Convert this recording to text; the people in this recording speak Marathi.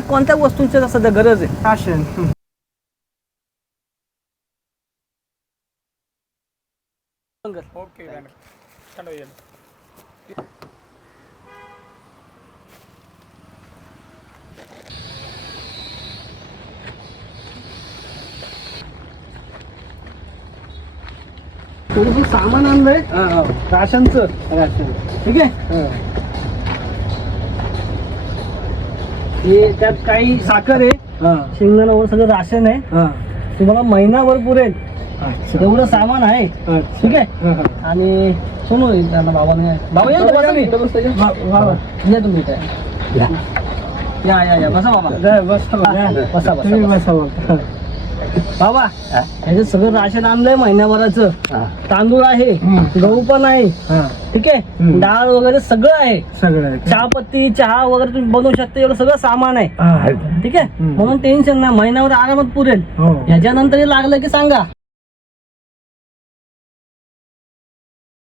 कोणत्या वस्तूंची सध्या गरज आहे? राशन. ओके थोडंसं सामान आणलंय राशनचं. ठीक आहे. हे त्यात काही साखर आहे, शेंगदाणा वगैरे सगळं राशन आहे. तुम्हाला महिनाभर पुरेल एवढं सामान आहे. ठीक आहे. आणि सोनू त्यांना बाबाने बाबा या बसा तुम्ही. या तुम्ही इथे. या या या बसा बाबा. बसा बसा बाबा. ह्याचं सगळं राशन आणलंय महिन्याभराचं. तांदूळ आहे, गहू पण आहे. ठीक आहे. डाळ वगैरे सगळं आहे. चहापत्ती चहा वगैरे तुम्ही बनवू शकता एवढं सगळं सामान आहे. ठीक आहे. म्हणून टेन्शन नाही, महिन्यावर आरामात पुरेल. ह्याच्यानंतर लागलं की सांगा.